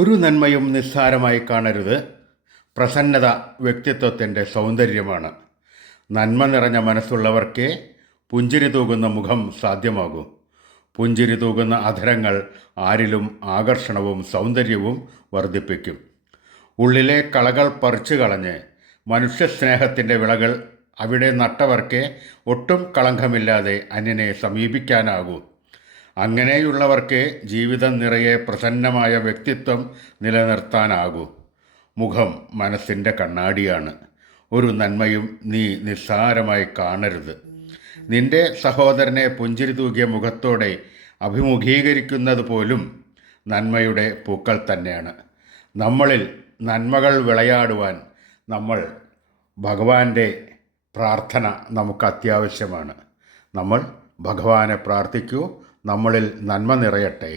ഒരു നന്മയും നിസ്സാരമായി കാണരുത്. പ്രസന്നത വ്യക്തിത്വത്തിൻ്റെ സൗന്ദര്യമാണ്. നന്മ നിറഞ്ഞ മനസ്സുള്ളവർക്കേ പുഞ്ചിരി തൂകുന്ന മുഖം സാധ്യമാകൂ. പുഞ്ചിരി തൂകുന്ന അധരങ്ങൾ ആരിലും ആകർഷണവും സൗന്ദര്യവും വർദ്ധിപ്പിക്കും. ഉള്ളിലെ കളകൾ പറിച്ചു കളഞ്ഞ് മനുഷ്യസ്നേഹത്തിൻ്റെ വിളകൾ അവിടെ നട്ടവർക്കേ ഒട്ടും കളങ്കമില്ലാതെ അന്യനെ സമീപിക്കാനാകൂ. അങ്ങനെയുള്ളവർക്ക് ജീവിതം നിറയെ പ്രസന്നമായ വ്യക്തിത്വം നിലനിർത്താനാകൂ. മുഖം മനസ്സിൻ്റെ കണ്ണാടിയാണ്. ഒരു നന്മയും നീ നിസ്സാരമായി കാണരുത്. നിന്റെ സഹോദരനെ പുഞ്ചിരി തൂകിയ മുഖത്തോടെ അഭിമുഖീകരിക്കുന്നത് പോലും നന്മയുടെ പൂക്കൾ തന്നെയാണ്. നമ്മളിൽ നന്മകൾ വിളയാടുവാൻ നമ്മൾ ഭഗവാന്റെ പ്രാർത്ഥന നമുക്ക് അത്യാവശ്യമാണ്. നമ്മൾ ഭഗവാനെ പ്രാർത്ഥിക്കൂ. നമ്മളിൽ നന്മ നിറയട്ടെ.